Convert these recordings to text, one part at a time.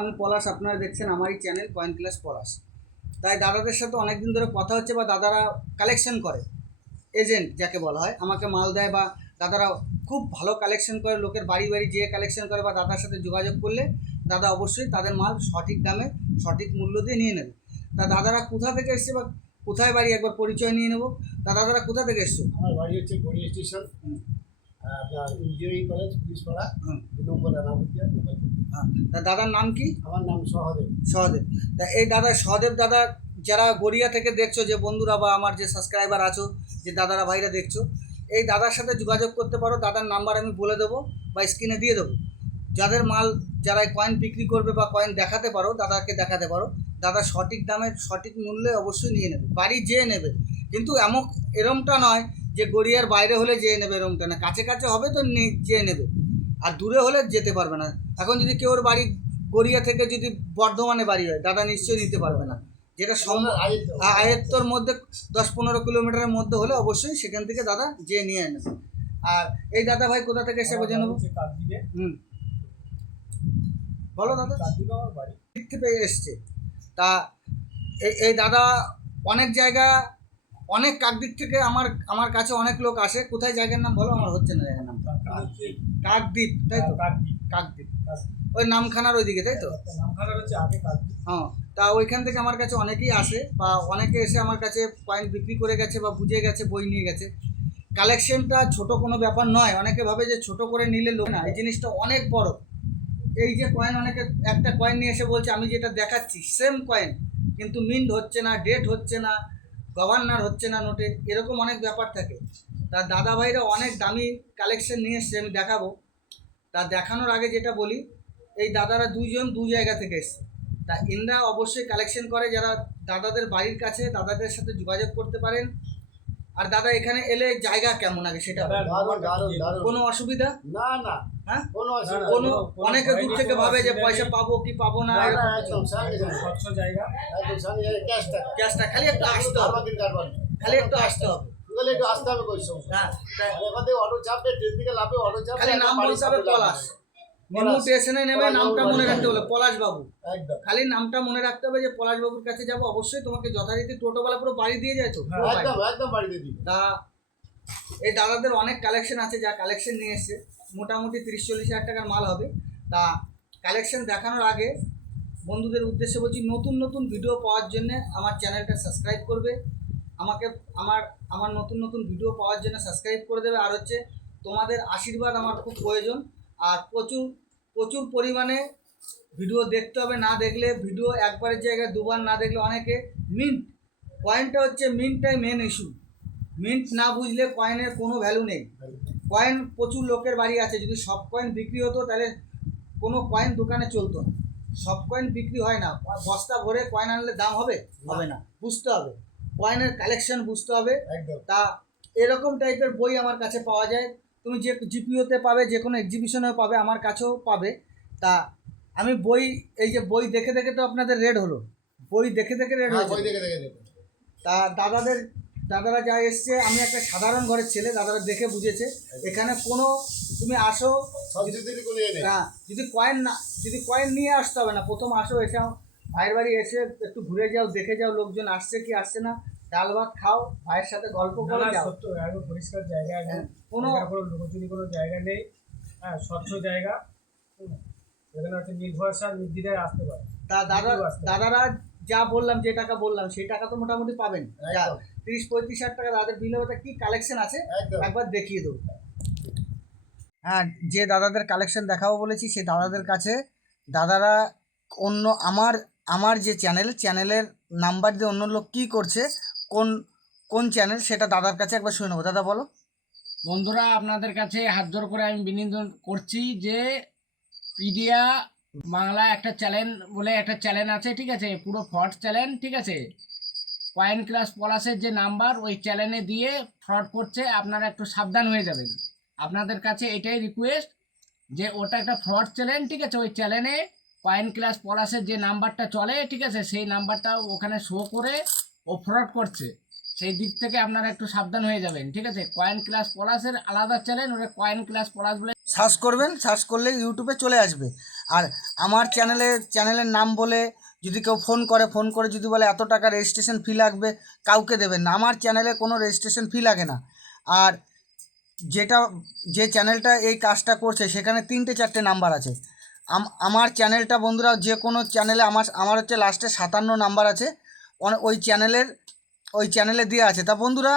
আমি পলাশ, আপনারা দেখছেন আমারই চ্যানেল কয়েন ক্লাস পলাশ। তাই দাদাদের সাথে অনেক দিন ধরে কথা হচ্ছে, বা দাদারা কালেকশন করে, এজেন্ট যাকে বলা হয়, আমাকে মাল দেয়, বা দাদারা খুব ভালো কালেকশন করে, লোকের বাড়ি বাড়ি যেয়ে কালেকশন করে, বা দাদার সাথে যোগাযোগ করলে দাদা অবশ্যই তাদের মাল সঠিক দামে সঠিক মূল্য দিয়ে নিয়ে নেবে। তা দাদারা কোথা থেকে এসছে বা কোথায় বাড়ি একবার পরিচয় নিয়ে নেবো। তা দাদারা কোথা থেকে এসছো? আমার বাড়ি হচ্ছে গড়িয়া স্টেশন, আপনার ইঞ্জিনিয়ারিং কলেজ, পুলিশপাড়া, 2 নম্বর রানাবতিয়া। হ্যাঁ, তা দাদার নাম কি? আমার নাম সহদেব। সহদেব। তা এই দাদা সহদেব দাদা, যারা গড়িয়া থেকে দেখছো, যে বন্ধুরা বা আমার যে সাবস্ক্রাইবার আছো, যে দাদারা ভাইরা দেখছো, এই দাদার সাথে যোগাযোগ করতে পারো। দাদার নাম্বার আমি বলে দেবো বা স্ক্রিনে দিয়ে দেবো। যাদের মাল, যারা কয়েন বিক্রি করবে বা কয়েন দেখাতে পারো, দাদাকে দেখাতে পারো, দাদা সঠিক দামে সঠিক মূল্যে অবশ্যই নিয়ে নেবে, বাড়ি যেয়ে নেবে। কিন্তু এরমটা নয় যে গড়িয়ার বাইরে হলে যেয়ে নেবে, এরমটা না। কাছে কাছে হবে তো যেয়ে নেবে, আর দূরে হলে যেতে পারবে না। এখন যদি কেউর বাড়ি গড়িয়া থেকে যদি বর্ধমানে বাড়ি হয়, দাদা নিশ্চয়ই নিতে পারবে না। যেটা সম্ভব আয়ত্তর মধ্যে 10-15 কিলোমিটারের মধ্যে হলে অবশ্যই সেখান থেকে দাদা যেয়ে নিয়ে নেবে। আর এই দাদা ভাই কোথা থেকে এসে বোঝে নেবো? বলো দাদা। দিক থেকে এসছে। তা এই দাদা অনেক জায়গা, অনেক কাকদিক থেকে আমার কাছে অনেক লোক আসে। কোথায় জায়গার নাম বলো? আমার হচ্ছে না জায়গার নাম। কাকদ্বীপ, তাই তো? কাকদ্বীপ ওই নামখানার ওইদিকে, তাই তো? হ্যাঁ। তা ওইখান থেকে আমার কাছে অনেকেই আসে, বা অনেকে এসে আমার কাছে কয়েন বিক্রি করে গেছে, বা বুঝে গেছে, বই নিয়ে গেছে। কালেকশনটা ছোট কোনো ব্যাপার নয়। অনেকে ভাবে যে ছোট করে নিলে লোক, না, এই জিনিসটা অনেক বড়। এই যে কয়েন, অনেকে একটা কয়েন নিয়ে এসে বলছে আমি যেটা দেখাচ্ছি সেম কয়েন, কিন্তু মিন্ট হচ্ছে না, ডেট হচ্ছে না, গভর্নর হচ্ছে না নোটে, এরকম অনেক ব্যাপার থাকে। তা দাদা ভাইরা অনেক দামি কালেকশন নিয়ে এসছে, আমি দেখাবো। তা দেখানোর আগে যেটা বলি, এই দাদারা দুইজন দু জায়গা থেকে এসছে। তা ইনরা অবশ্যই কালেকশন করে। যারা দাদাদের বাড়ির কাছে, দাদাদের সাথে যোগাযোগ করতে পারেন। আর দাদা এখানে এলে জায়গা কেমন আগে সেটা কোনো অসুবিধা? না না, হ্যাঁ, কোনো অসুবিধা কোনো নেই। অনেকে দূর থেকে ভাবে যে পয়সা পাবো কি পাবো না, স্বচ্ছ জায়গা, একদম সামনে ক্যাশটা খালি একটু আসতে হবে, খালি একটু আসতে হবে। একটু আসতে হবে কই সময়। হ্যাঁ, এখান থেকে অটো চাপবে, ট্রেন থেকে লাভে অটো চাপবে, খালি নাম বলতে হবে পলাশ। নিমু স্টেশনে নেমে নামটা মনে রাখতে হবে, পলাশ বাবু। একদম খালি নামটা মনে রাখতে হবে যে পলাশ বাবুর কাছে যাবো। অবশ্যই তোমাকে যথারীতি টোটোওয়ালা পুরো বাড়ি দিয়ে যায় তো? একদম একদম বাড়ি দিয়ে দিই। তা এই দাদাদের অনেক কালেকশন আছে, যা কালেকশন নিয়ে এসছে মোটামুটি 30-40 হাজার টাকার মাল হবে। তা কালেকশন দেখানোর আগে বন্ধুদের উদ্দেশ্যে বলছি, নতুন নতুন ভিডিও পাওয়ার জন্য আমার চ্যানেলটা সাবস্ক্রাইব করবে। আমাকে আমার নতুন নতুন ভিডিও পাওয়ার জন্য সাবস্ক্রাইব করে দেবে। আর হচ্ছে তোমাদের আশীর্বাদ আমার খুব প্রয়োজন। আর প্রচুর প্রচুর পরিমাণে ভিডিও দেখতে হবে। না দেখলে, ভিডিও একবারের জায়গায় দুবার না দেখলে, অনেকে মিন্ট, কয়েনটা হচ্ছে মিন্টটাই মেন ইস্যু। মিন্ট না বুঝলে কয়েনের কোনো ভ্যালু নেই। কয়েন প্রচুর লোকের বাড়ি আছে, যদি সব কয়েন বিক্রি হতো তাহলে কোনো কয়েন দোকানে চলতো না। সব কয়েন বিক্রি হয় না। বস্তা ভরে কয়েন আনলে দাম হবে? হবে না। বুঝতে হবে কয়েনের কালেকশন, বুঝতে হবে। তা এরকম টাইপের বই আমার কাছে পাওয়া যায়। তুমি যে জিপিওতে পাবে, যে কোনো এক্সিবিশনেও পাবে, আমার কাছেও পাবে। তা আমি বই, এই যে বই দেখে দেখে তো আপনাদের রেড হলো, বই দেখে দেখে রেড হয়েছে। তা দাদারা যা এসছে, আমি একটা সাধারণ ঘরের ছেলে, দাদারা দেখে বুঝেছে। এখানে কোনো, তুমি আসো, হ্যাঁ, যদি কয়েন নিয়ে আসতে হবে না, প্রথম আসো, এসে ভাইয়ের বাড়ি এসে একটু ঘুরে যাও, দেখে যাও লোকজন আসছে কি আসছে না, ডাল ভাত খাও, ভাইয়ের সাথে গল্প করে যাও। পরিষ্কার জায়গা, কোনো লুকোচুরি কোনো জায়গা নেই। হ্যাঁ, স্বচ্ছ জায়গা, এখানে হচ্ছে নির্ভরশীল নির্দ্বিধায় আসতে পারে। তা দাদারা যা বললাম, যে টাকা বললাম, সেই টাকা তো মোটামুটি পাবেন। যা 30-35 হাজার টাকা দাদার বিল হবে। কি কালেকশন আছে একবার দেখিয়ে দেবো। হ্যাঁ, যে দাদাদের কালেকশন দেখাবো বলেছি, সেই দাদাদের কাছে দাদারা অন্য আমার যে চ্যানেলের নাম্বার দিয়ে অন্য লোক কী করছে, কোন চ্যানেল, সেটা দাদার কাছে একবার শুনে নেবো। দাদা বলো। বন্ধুরা, আপনাদের কাছে হাত জোড় করে আমি বিনোদন করছি যে পিডিয়া বাংলা একটা চ্যানেল বলে একটা চ্যানেল আছে, ঠিক আছে? পুরো ফ্রড চ্যানেল, ঠিক আছে? কয়েন ক্লাস পলাশের যে নাম্বার, ওই চ্যানেলে দিয়ে ফ্রড করছে। আপনারা একটু সাবধান হয়ে যাবেন। আপনাদের কাছে এটাই রিকোয়েস্ট যে ওটা একটা ফ্রড চ্যানেল, ঠিক আছে? ওই চ্যানেলে কয়েন ক্লাস পলাশের যে নাম্বারটা চলে, ঠিক আছে, সেই নাম্বারটা ওখানে শো করে ও ফ্রড করছে। সেই দিক থেকে আপনারা একটু সাবধান হয়ে যাবেন, ঠিক আছে। কয়েন ক্লাস পলাশের আলাদা চ্যানেল, ওটা কয়েন ক্লাস পলাশ বলে সার্চ করবেন, সার্চ করলে ইউটিউবে চলে আসবে। আর আমার চ্যানেলের নাম বলে যদি কেউ ফোন করে যদি বলে এত টাকা রেজিস্ট্রেশন ফি লাগবে, কাউকে দেবেন না। আমার চ্যানেলে কোনো রেজিস্ট্রেশন ফি লাগে না। আর যে চ্যানেলটা এই কাজটা করছে সেখানে 3-4টে নাম্বার আছে। আমার চ্যানেলটা বন্ধুরা, যে কোনো চ্যানেলে আমার হচ্ছে লাস্টে 57 নাম্বার আছে, ওই চ্যানেলে দেওয়া আছে। তা বন্ধুরা,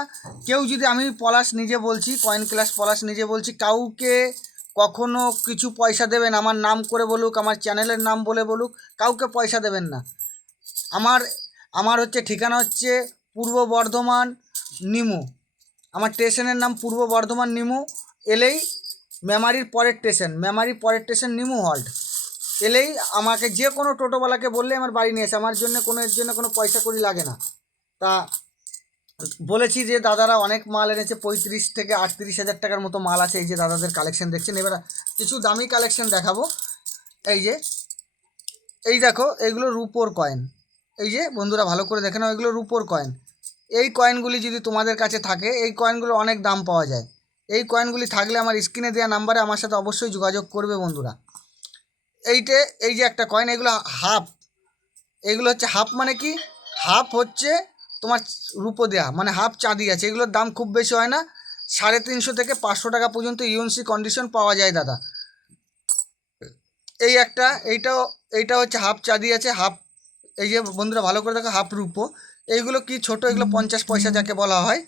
কেউ যদি, আমি পলাশ নিজে বলছি, কয়েন ক্লাস পলাশ নিজে বলছি, কাউকে কখনো কিছু পয়সা দেবেন, আমার নাম করে বলুক, আমার চ্যানেলের নাম বলে বলুক, কাউকে পয়সা দেবেন না। আমার হচ্ছে ঠিকানা হচ্ছে পূর্ব বর্ধমান নিমু। আমার স্টেশনের নাম পূর্ব বর্ধমান নিমু। এলেই মেমারির পরের স্টেশন নিমু হল্ট। এলেই আমাকে যে কোনো টোটোওয়ালাকে বললে আমার বাড়ি নিয়ে এসে, এর জন্য কোনো পয়সা করি লাগে না। তা বলেছি যে দাদারা অনেক মাল এনেছে, 35 থেকে 38 হাজার টাকার মতো মাল আছে। এই যে দাদাদের কালেকশন দেখছেন, এবার কিছু দামি কালেকশন দেখাবো। এই দেখো, এগুলো রুপোর কয়েন। এই যে বন্ধুরা ভালো করে দেখে নাও, এগুলো রুপোর কয়েন। এই কয়েনগুলি যদি তোমাদের কাছে থাকে, এই কয়েনগুলো অনেক দাম পাওয়া যায়। এই কয়েনগুলি থাকলে আমার স্ক্রিনে দেওয়া নাম্বারে আমার সাথে অবশ্যই যোগাযোগ করবে বন্ধুরা। এই যে একটা কয়েন, এগুলো হাফ। এগুলো হচ্ছে হাফ, মানে কি, হাফ হচ্ছে তোমার রুপো দেওয়া, মানে হাফ চাঁদি আছে। এগুলোর দাম খুব বেশি হয় না, 350 থেকে 500 টাকা পর্যন্ত ইউএনসি কন্ডিশন পাওয়া যায় দাদা। এইটা হচ্ছে হাফ চাঁদি আছে, হাফ। এই যে বন্ধুরা ভালো করে দেখো, হাফ রুপো। এইগুলো কি ছোট, এগুলো 50 পয়সা যাকে বলা হয়,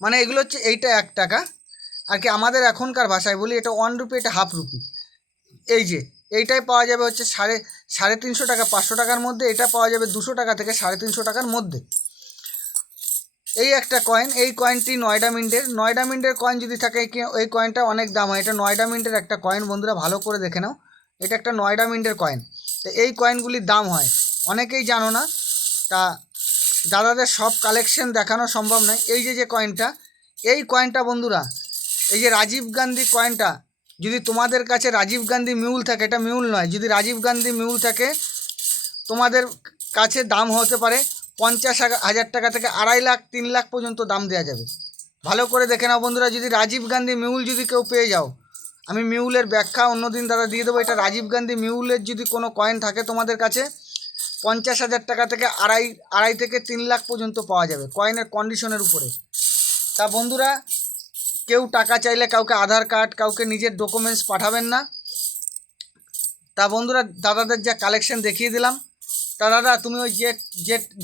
মানে এগুলো হচ্ছে, এইটা 1 টাকা আর কি, আমাদের এখনকার ভাষায় বলি এটা 1 রুপি, এটা হাফ রুপি। এই যে এইটাই পাওয়া যাবে হচ্ছে 350 টাকা, 500 টাকার মধ্যে। এটা পাওয়া যাবে 200 টাকা থেকে 350 টাকার মধ্যে। এই একটা কয়েন, এই কয়েনটি নয়ডা মিন্টের কয়েন যদি থাকে, এই কয়েনটা অনেক দাম হয়। এটা নয়ডা মিন্টের একটা কয়েন, বন্ধুরা ভালো করে দেখে নাও, এটা একটা নয়ডা মিন্টের কয়েন। তো এই কয়েনগুলির দাম হয়, অনেকেই জানো না। তা দাদাদের সব কালেকশন দেখানো সম্ভব নয়। এই যে কয়েনটা, এই কয়েনটা বন্ধুরা, এই যে রাজীব গান্ধী কয়েনটা, যদি তোমাদের কাছে রাজীব গান্ধী মিউল থাকে, এটা মিউল নয়, যদি রাজীব গান্ধী মিউল থাকে তোমাদের কাছে দাম হতে পারে 50,000 টাকা থেকে 2.5 লাখ 3 লাখ পর্যন্ত দাম দেওয়া যাবে। ভালো করে দেখে নাও বন্ধুরা, যদি রাজীব গান্ধী মিউল যদি কেউ পেয়ে যাও, আমি মিউলের ব্যাখ্যা অন্যদিন দাদা দিয়ে দেবো। এটা রাজীব গান্ধী মিউলের যদি কোনো কয়েন থাকে তোমাদের কাছে, 50,000 টাকা থেকে আড়াই থেকে 3 লাখ পর্যন্ত পাওয়া যাবে, কয়েনের কন্ডিশনের উপরে। তা বন্ধুরা, কেউ টাকা চাইলে কাউকে আধার কার্ড, কাউকে নিজের ডকুমেন্টস পাঠাবেন না। তা বন্ধুরা, দাদাদের যা কালেকশন দেখিয়ে দিলাম। তা দাদা, তুমি ওই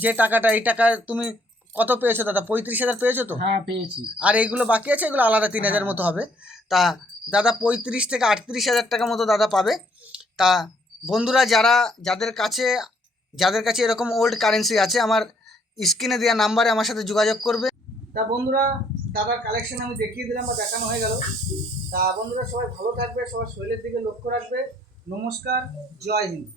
যে টাকাটা, এই টাকা তুমি কত পেয়েছো দাদা? 35,000 পেয়েছো তো? হ্যাঁ পেয়েছি। আর এইগুলো বাকি আছে, এগুলো আলাদা 3,000 মতো হবে। তা দাদা 35 থেকে 38,000 টাকা মতো দাদা পাবে। তা বন্ধুরা, যাদের কাছে এরকম ওল্ড কারেন্সি আছে, আমার স্ক্রিনে দেওয়া নাম্বারে আমার সাথে যোগাযোগ করবে। তা বন্ধুরা, দাদার কালেকশন আমি দেখিয়ে দিলাম বা দেখানো হয়ে গেল। তা বন্ধুরা, সবাই ভালো থাকবে, সবার শরীরের দিকে লক্ষ্য রাখবে। নমস্কার, জয় হিন্দ।